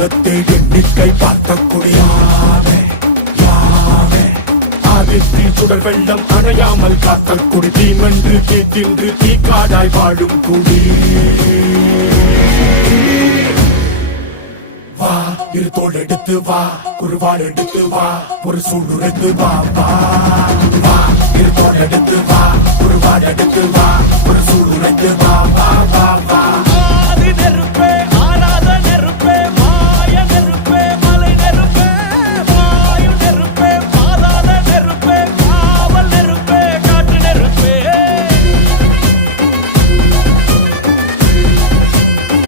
உலகத்தை எண்ணிக்கை பார்க்கக்கூடிய சுடர் வெள்ளம் அணையாமல் காத்தல் குடி தீமென்று தீத்தின்று தீக்காடாய் வாழும் குடி வா இரு தோள் எடுத்து வா குருவாள் எடுத்து வா ஒரு சூடுரைத்து வா வா வா இரு தோள் எடுத்து வா குருவாள் எடுத்து வா ஒரு சூடுரைத்து வா வா வா